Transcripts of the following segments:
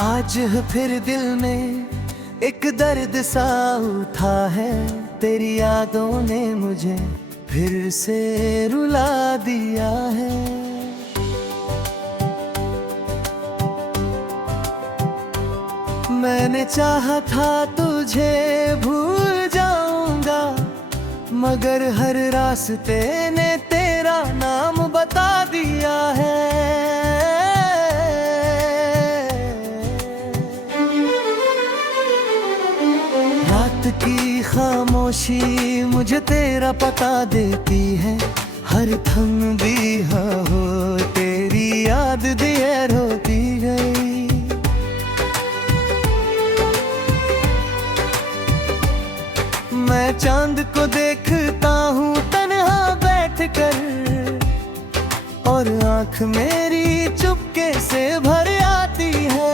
आज फिर दिल में एक दर्द सा उठा है, तेरी यादों ने मुझे फिर से रुला दिया है। मैंने चाहा था तुझे भूल जाऊंगा, मगर हर रास्ते ने तेरा नाम बता दिया है। रात की खामोशी मुझे तेरा पता देती है, हर थम भी हो तेरी याद दिए रोती गई। मैं चांद को देखता हूँ तन्हा बैठ कर, और आँख मेरी चुपके से भर आती है।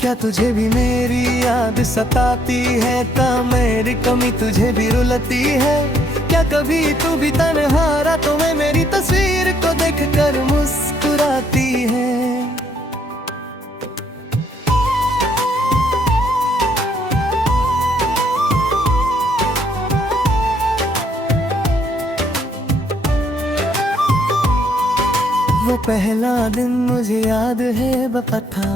क्या तुझे भी मेरी याद सताती है? क्या मेरी कमी तुझे भी रुलती है? क्या कभी तू भी तन्हा रातों में मेरी तस्वीर को देखकर मुस्कुराती है? वो पहला दिन मुझे याद है वफा था,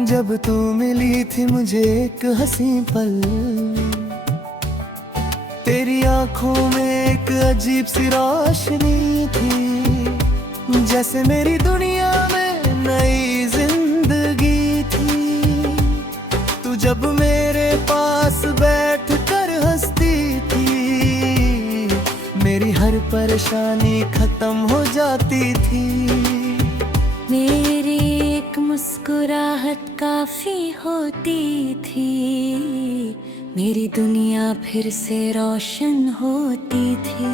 जब तू मिली थी मुझे एक हंसी पल। तेरी आंखों में एक अजीब सी रोशनी थी, जैसे मेरी दुनिया में नई जिंदगी थी। तू जब मेरे पास बैठ कर हंसती थी, मेरी हर परेशानी खत्म हो जाती थी। मेरी एक मुस्कुराहट काफी होती थी, मेरी दुनिया फिर से रोशन होती थी।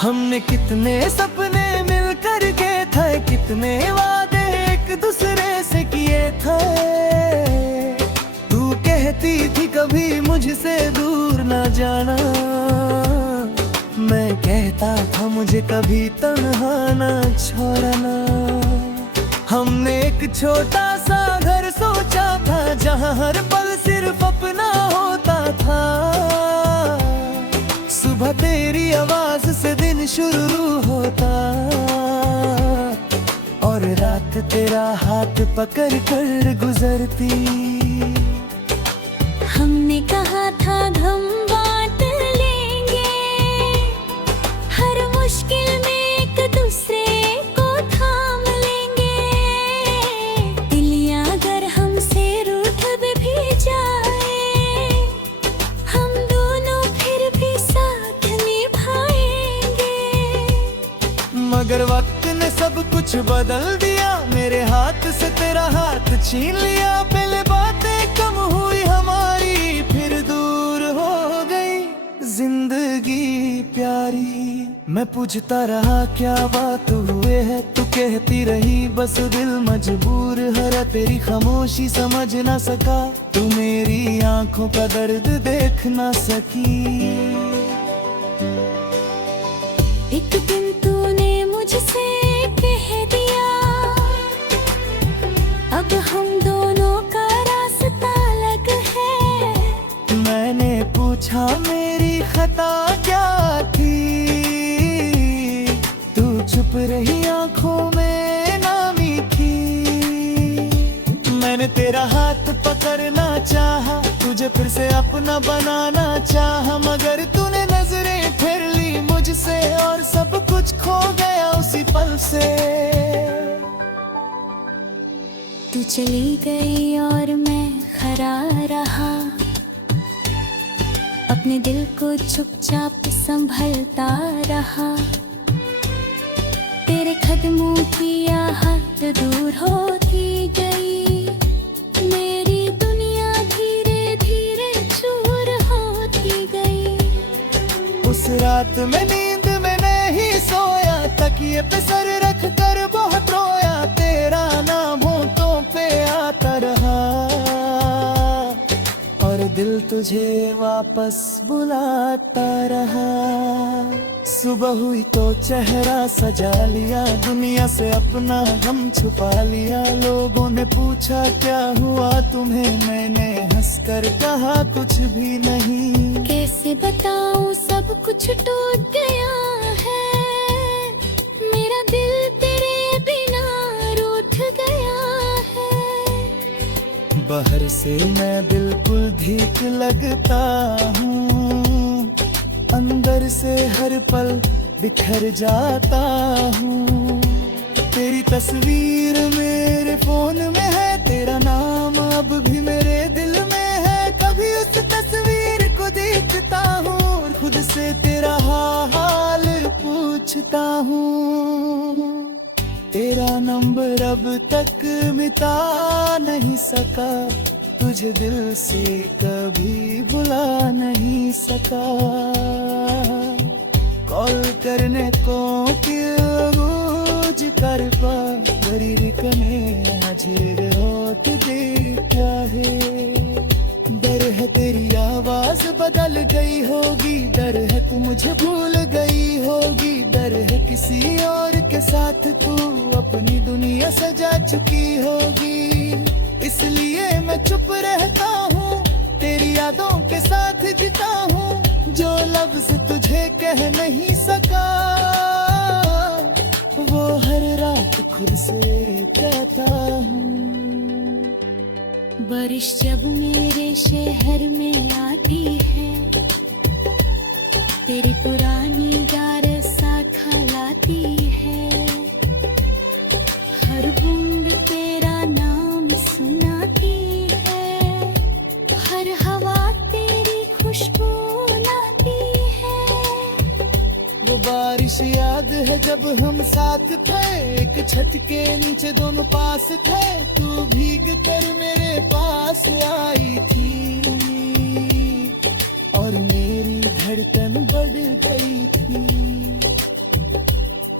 हमने कितने सपने मिलकर के थे, कितने वादे एक दूसरे से किए थे। तू कहती थी कभी मुझसे दूर ना जाना, मैं कहता था मुझे कभी तन्हा ना छोड़ना। हमने एक छोटा सा घर सोचा था, जहाँ हर पल सिर्फ अपना होता था। सुबह तेरी आवाज से दिन शुरू होता, और रात तेरा हाथ पकड़ कर गुजरती। हमने कहा था हम बांट लेंगे, हर मुश्किल में एक दूसरे को थाम लेंगे। दिलिया अगर हमसे रूठ भी जाए, हम दोनों फिर भी साथ निभाएंगे। मगर वक्त ने सब कुछ बदल दिया, मेरे हाथ से तेरा हाथ छीन लिया। पहले बातें कम हुई हमारी, फिर दूर हो गई जिंदगी प्यारी। मैं पूछता रहा क्या बात हुए है, तू कहती रही बस दिल मजबूर है। तेरी खामोशी समझ ना सका, तू मेरी आंखों का दर्द देख ना सकी। एक दिन तूने मुझसे कह दिया, अब हम दोनों का रास्ता अलग है। मैंने पूछा मेरी खता क्या थी, तू चुप रही आंखों में नामी थी। मैंने तेरा हाथ पकड़ना चाहा, तुझे फिर से अपना बनाना चाहा, मगर तूने नजरें फेर ली मुझसे, और सब कुछ खो गया उसी पल से। तू चली गई और मैं खड़ा रहा, अपने दिल को चुपचाप संभलता रहा। तेरे कदमों की आहट दूर होती गई, मेरी दुनिया धीरे धीरे चूर होती गई। उस रात में नींद में नहीं सोया, तकिए पे सर रख कर बहुत रोया। तेरा नाम होठों पे आता रहा, और दिल दिल तुझे वापस बुलाता रहा। सुबह हुई तो चेहरा सजा लिया, दुनिया से अपना गम छुपा लिया। लोगों ने पूछा क्या हुआ तुम्हें, मैंने हंसकर कहा कुछ भी नहीं। कैसे बताऊं सब कुछ टूट गया है, मेरा दिल तेरे बिना रूठ गया है। बाहर से मैं बिल्कुल ठीक लगता हूँ, अंदर से हर पल बिखर जाता हूँ। तेरी तस्वीर मेरे फोन में है, तेरा नाम अब भी मेरे दिल में है। कभी उस तस्वीर को देखता हूँ और खुद से तेरा हाल पूछता हूँ। तेरा नंबर अब तक मिटा नहीं सका, तुझे दिल से कभी भुला नहीं सका। कॉल करने को रोज कर बरी कने हाजिर होत दे क्या है। डर है तेरी आवाज बदल गई होगी, डर है तू मुझे भूल गई होगी। डर है किसी और के साथ तू अपनी दुनिया सजा चुकी होगी। इसलिए मैं चुप रहता हूँ, तेरी यादों के साथ जीता हूँ। जो लफ्ज तुझे कह नहीं सका, वो हर रात खुद से कहता हूँ। बारिश जब मेरे शहर में आती है, तेरी पुरानी याद सा खलाती है। हर बूंद तेरा नाम सुनाती है, हर हवा तेरी खुशबू लाती है। वो बारिश याद है जब हम साथ थे, एक छत के नीचे दोनों पास थे। तू भीग कर मेरे पास आई थी और मेरी धड़कन बढ़ गई थी।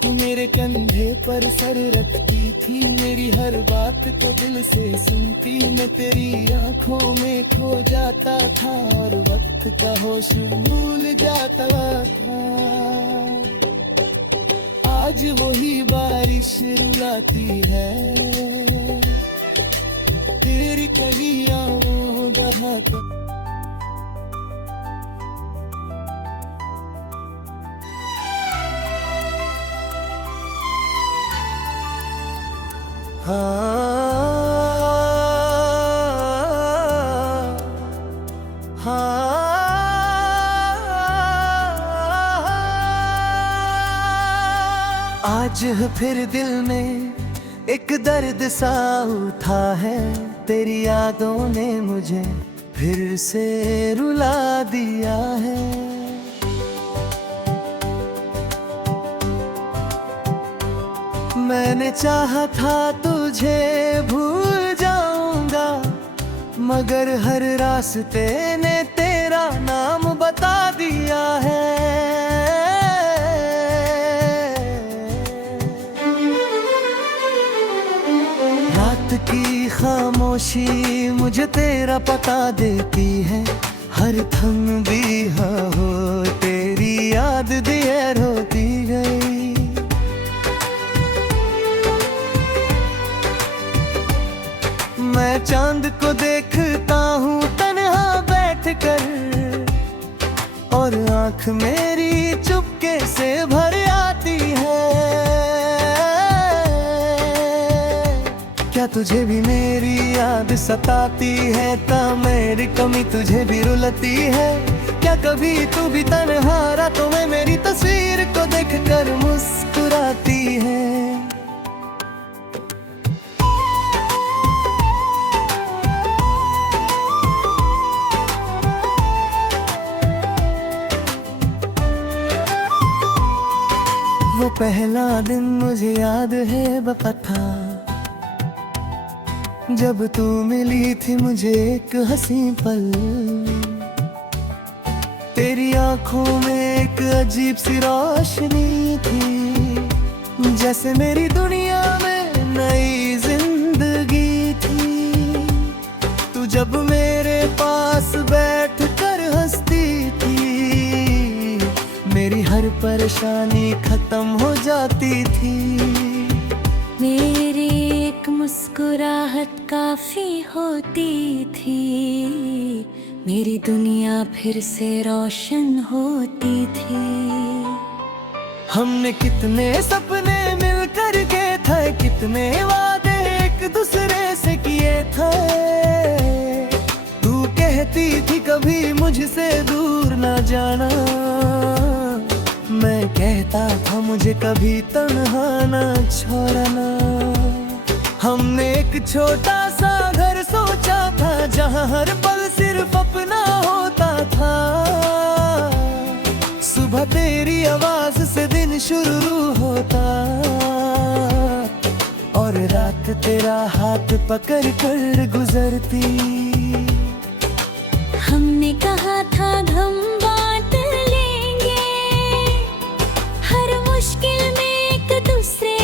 तू मेरे कंधे पर सर रखती थी, मेरी हर बात को दिल से सुनती। मैं तेरी आंखों में खो जाता था और वक्त का होश भूल जाता था। आज वही बारिश रुलाती है, तेरी कलियां बहाता। आज फिर दिल में एक दर्द सा उठा है, तेरी यादों ने मुझे फिर से रुला दिया है। मैंने चाहा था तुझे भूल जाऊंगा, मगर हर रास्ते ने तेरा नाम बता दिया है। रात की खामोशी मुझे तेरा पता देती है, हर थम भी हो तेरी याद देर होती गई। मैं चांद को देखता हूँ तन्हा बैठ कर, और आँख मेरी चुपके से भर आती है। क्या तुझे भी मेरी याद सताती है, ता मेरी कमी तुझे भी रुलती है। क्या कभी तू भी तन्हा रातों में मेरी तस्वीर को देखकर मुस्कुराती है। वो पहला दिन मुझे याद है वफा था, जब तू मिली थी मुझे एक हंसी पल। तेरी आंखों में एक अजीब सी रोशनी थी, जैसे मेरी दुनिया में नई जिंदगी थी। तू जब मेरे पास बैठ परेशानी खत्म हो जाती थी। मेरी एक मुस्कुराहट काफी होती थी, मेरी दुनिया फिर से रोशन होती थी। हमने कितने सपने मिल कर के थे, कितने वादे एक दूसरे से किए थे। तू कहती थी कभी मुझसे दूर ना जाना, मैं कहता था मुझे कभी तन्हा ना छोड़ना। हमने एक छोटा सा घर सोचा था, जहाँ हर पल सिर्फ अपना होता था। सुबह तेरी आवाज से दिन शुरू होता, और रात तेरा हाथ पकड़ कर गुजरती। हमने कहा था हम बांट लेंगे, हर मुश्किल में एक दूसरे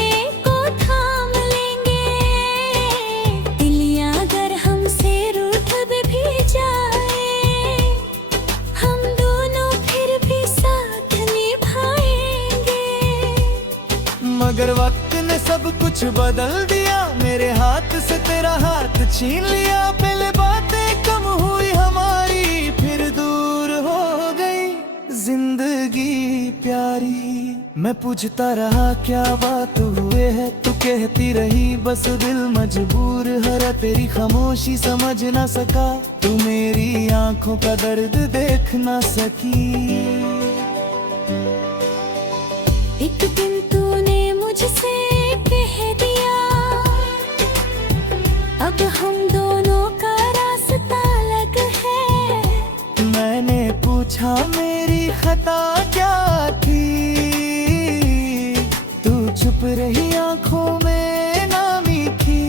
को थाम लेंगे। दिलियां अगर हमसे रूठ भी जाए, हम दोनों फिर भी साथ निभाएंगे। मगर वक्त ने सब कुछ बदल दिया, मेरे हाथ से तेरा हाथ छीन लिया। पहले बातें कम हुई हमारी, फिर दूर हो गई जिंदगी प्यारी। मैं पूछता रहा क्या बात हुए है, तू कहती रही बस दिल मजबूर है। तेरी खामोशी समझ ना सका, तू मेरी आंखों का दर्द देख ना सकी। एक दिन तूने मुझसे कह दिया, अब हम दोनों का रास्ता अलग है। मैंने पूछा मेरी खता क्या थी, तू चुप रही आंखों में नामी थी।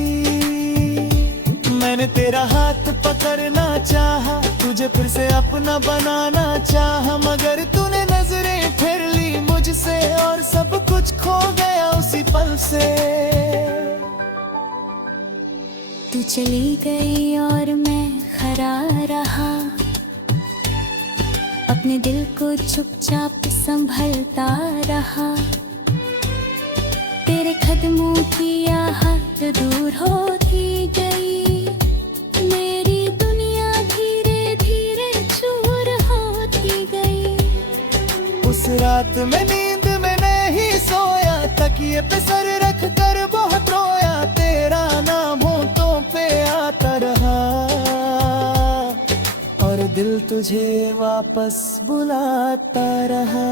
मैंने तेरा हाथ पकड़ना चाहा, तुझे फिर से अपना बनाना चाहा। मगर तूने नजरें फेर ली मुझसे, और सब कुछ खो गया उसी पल से। तू चली गई और मैं खड़ा रहा, अपने दिल को चुपचाप संभलता रहा। तेरे कदमों की आहट दूर होती गई, मेरी दुनिया धीरे धीरे चूर होती गई। उस रात में नींद में नहीं सोया, तकिए पे सर रख कर बहुत रोया। तेरा नाम होठों पे आता रहा, और दिल तुझे वापस बुलाता रहा।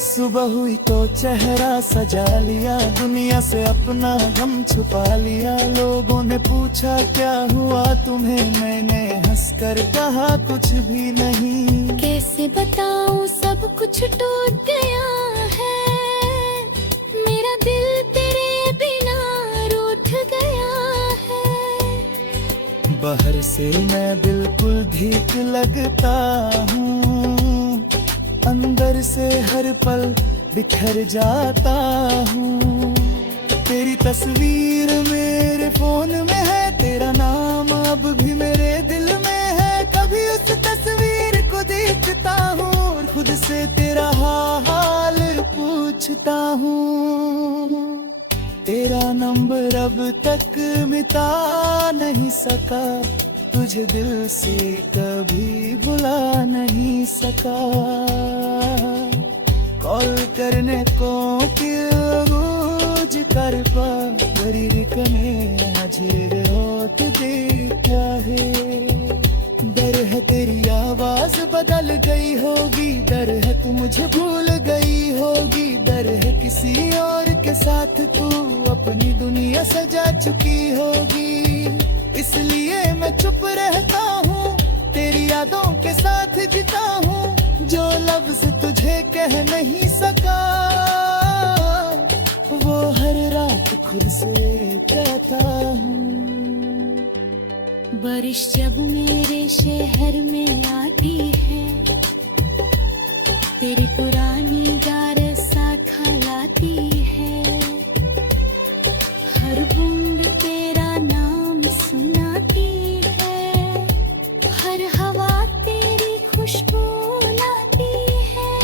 सुबह हुई तो चेहरा सजा लिया, दुनिया से अपना गम छुपा लिया। लोगों ने पूछा क्या हुआ तुम्हें, मैंने हंसकर कहा कुछ भी नहीं। कैसे बताऊं सब कुछ टूट गया है, मेरा दिल तेरे बिना रूठ गया है। बाहर से मैं बिल्कुल ठीक लगता हूँ, अंदर से हर पल बिखर जाता हूँ। तेरी तस्वीर मेरे फोन में है, तेरा नाम अब भी मेरे दिल में है। कभी उस तस्वीर को देखता हूँ, और खुद से तेरा हाल पूछता हूँ। तेरा नंबर अब तक मिटा नहीं सका, तुझे दिल से कभी भुला नहीं सका। कॉल करने को रोज कर बरी कने हजेर होत दे क्या है। डर है तेरी आवाज बदल गई होगी, डर है तू मुझे भूल गई होगी। डर है किसी और के साथ तू अपनी दुनिया सजा चुकी होगी। इसलिए मैं चुप रहता हूँ, तेरी यादों के साथ जीता हूँ। जो लफ्ज तुझे कह नहीं सका, वो हर रात खुद से कहता हूँ। बारिश जब मेरे शहर में आती है, तेरी पुरानी गार सा खलाती है। हर बूंद तेरा नाम सुनाती है, हर हवा तेरी खुशबू लाती है।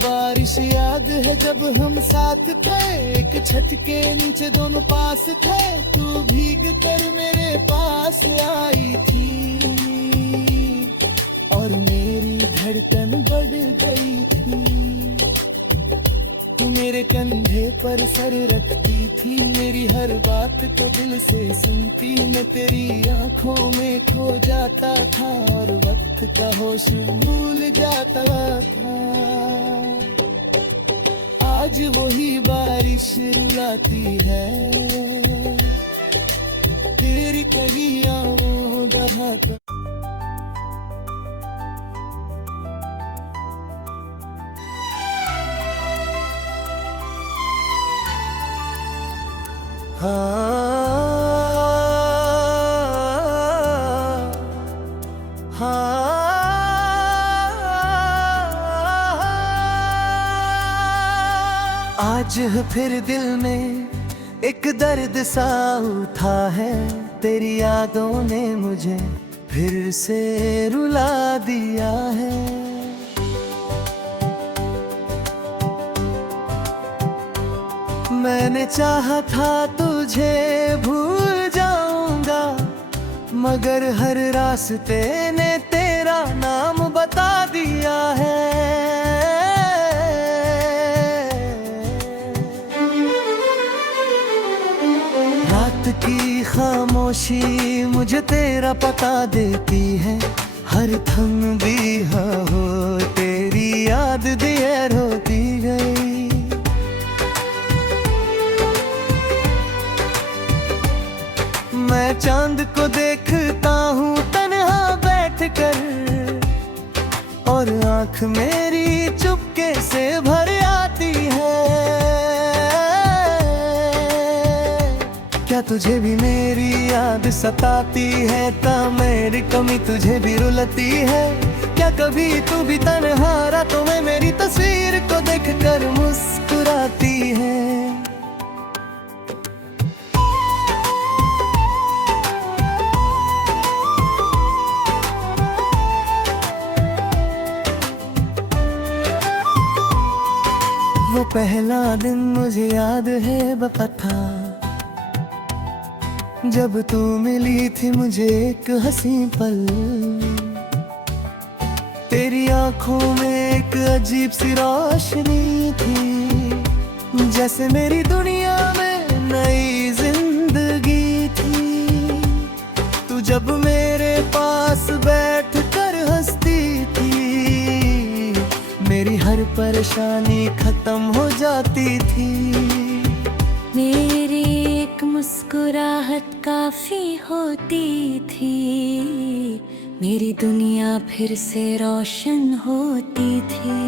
बारिश याद है जब हम साथ थे, एक छत के नीचे दोनों पास थे, तू भीग कर मेरे पास आई थी और मेरी धड़कन बढ़ गई थी। तू मेरे कंधे पर सर रखती थी, मेरी हर बात को दिल से सुनती, मैं तेरी आंखों में खो जाता था और वक्त का होश भूल जाता था। आज वही बारिश रुलाती है, तेरी कलियां वो दहाता। आज फिर दिल में एक दर्द सा उठा है, तेरी यादों ने मुझे फिर से रुला दिया है। मैंने चाहा था तुझे भूल जाऊंगा, मगर हर रास्ते ने तेरा नाम बता दिया है। रात की खामोशी मुझे तेरा पता देती है, हर थम भी हो तेरी याद देर होती गई। मैं चांद को देखता हूँ तन्हा बैठ कर, और आँख मेरी चुपके से भर आती है। क्या तुझे भी मेरी याद सताती है, क्या मेरी कमी तुझे भी रुलती है? क्या कभी तू भी तन्हा रातों में मेरी तस्वीर को देखकर मुस्कुराती है? वो पहला दिन मुझे याद है वफा था, जब तू मिली थी मुझे एक हंसी पल। तेरी आंखों में एक अजीब सी रोशनी थी, जैसे मेरी दुनिया में नई जिंदगी थी। तू जब मेरे पास बैठ कर हंसती थी, मेरी हर परेशानी खत्म हो जाती थी। मेरी एक मुस्कुराहट काफी होती थी, मेरी दुनिया फिर से रोशन होती थी।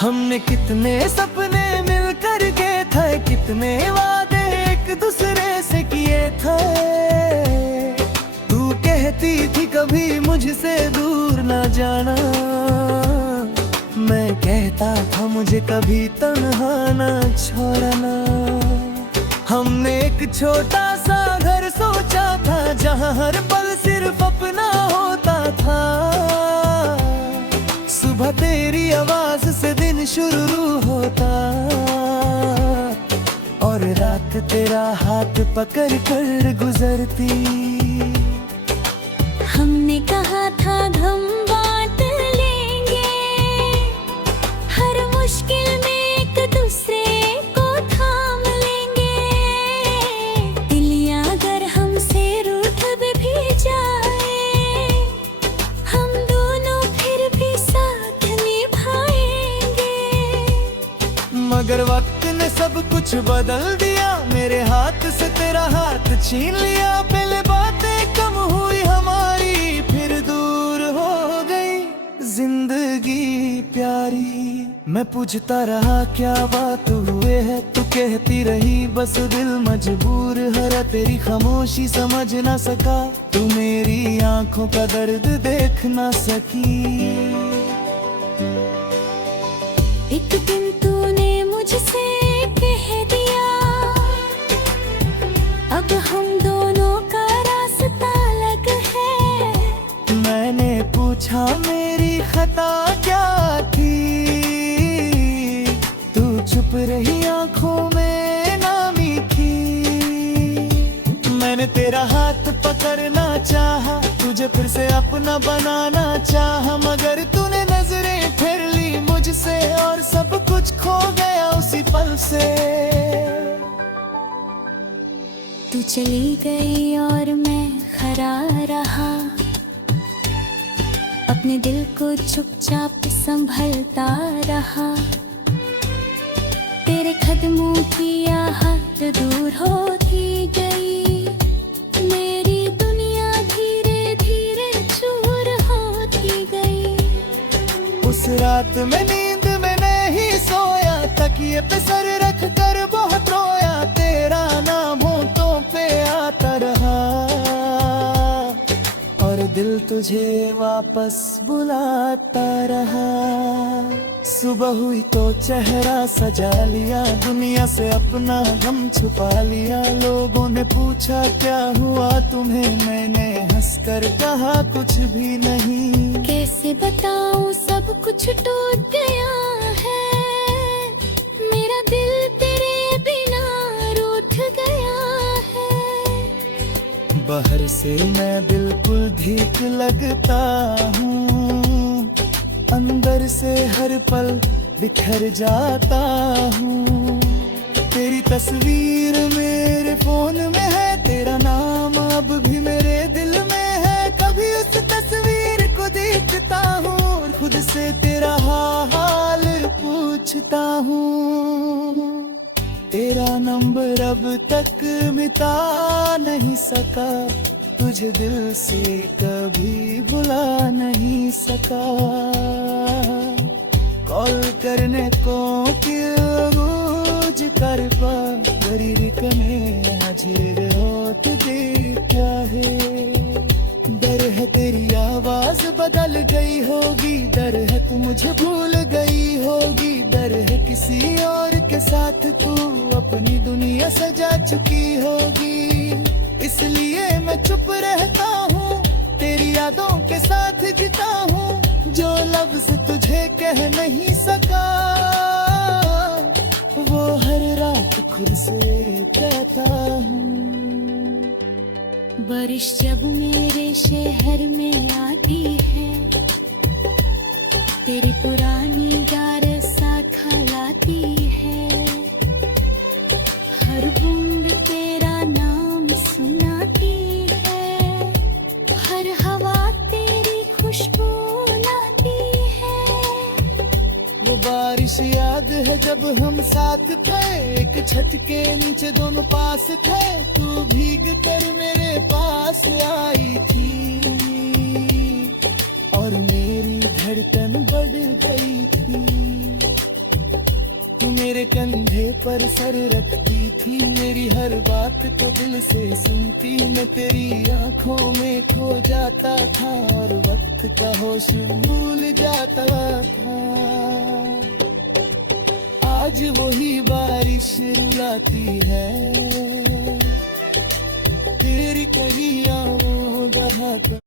हमने कितने सपने मिलकर के थे, कितने वादे एक दूसरे से किए थे। तू कहती थी कभी मुझसे दूर ना जाना, मैं कहता था मुझे कभी तन्हा ना छोड़ना। हमने एक छोटा सा घर सोचा था, जहाँ हर पल सिर्फ अपना होता था। सुबह तेरी आवाज से दिन शुरू होता, और रात तेरा हाथ पकड़ कर गुजरती। हमने कहा था हम बांट लेंगे, हर मुश्किल में एक दूसरे को थाम लेंगे। दिलियां अगर हमसे रूठ भी जाए, हम दोनों फिर भी साथ निभाएंगे। मगर वक्त ने सब कुछ बदल दिया, मेरे हाथ से तेरा हाथ छीन लिया। पहले बातें कम हुई हमारी, फिर दूर हो गई जिंदगी प्यारी। मैं पूछता रहा क्या बात हुए है, तू कहती रही बस दिल मजबूर है। तेरी खामोशी समझ ना सका, तू मेरी आंखों का दर्द देख ना सकी। एक दिन तूने मुझसे कह दिया, अब हम दोनों का रास्ता अलग है। मैंने पूछा मेरी खता क्या थी, छुप रही आंखों में नामी थी। मैंने तेरा हाथ पकड़ना चाहा, तुझे फिर से अपना बनाना चाहा, मगर तूने नजरें फेर ली मुझसे और सब कुछ खो गया उसी पल से। तू चली गई और मैं खड़ा रहा, अपने दिल को चुपचाप संभलता रहा। तेरे कदमों की आहट दूर होती गई, मेरी दुनिया धीरे धीरे चूर होती गई। उस रात में नींद में नहीं सोया, तकिए पे सर रख कर बहुत रोया, तेरा नाम होठों पे आता रहा और दिल तुझे वापस बुलाता रहा। सुबह हुई तो चेहरा सजा लिया, दुनिया से अपना गम छुपा लिया। लोगों ने पूछा क्या हुआ तुम्हें, मैंने हंसकर कहा कुछ भी नहीं। कैसे बताऊं सब कुछ टूट गया है, मेरा दिल तेरे बिना रूठ गया है। बाहर से मैं बिल्कुल ठीक लगता हूँ, अंदर से हर पल बिखर जाता हूँ। तेरी तस्वीर मेरे फोन में है, तेरा नाम अब भी मेरे दिल में है। कभी उस तस्वीर को देखता हूँ और खुद से तेरा हाल पूछता हूँ। तेरा नंबर अब तक मिटा नहीं सका, तुझे दिल से कभी भुला नहीं सका। कॉल करने को रोज कर गरीब कने हाजिर हो तुझे क्या है। डर है तेरी आवाज बदल गई होगी, डर है तू मुझे भूल गई होगी, डर है किसी और के साथ तू अपनी दुनिया सजा चुकी होगी। इसलिए मैं चुप रहता हूँ, तेरी यादों के साथ जीता हूँ, जो लफ्ज तुझे कह नहीं सका वो हर रात खुद से कहता हूँ। बारिश जब मेरे शहर में आती है, तेरी पुरानी याद सा खलाती है। हर बूंद तेरा नाम सुनाती है, हर हवा तेरी खुशबू लाती है। वो बारिश याद है जब हम साथ थे, एक छत के नीचे दोनों पास थे। तू भीग कर मेरे पास आई थी और मेरी धड़कन बढ़ गई थी। तू मेरे कंधे पर सर रखती थी, मेरी हर बात को दिल से सुनती। मैं तेरी आंखों में खो जाता था और वक्त का होश भूल जाता था। आज वही बारिश रुलाती है, तेरी कहीं आँखों बहाकर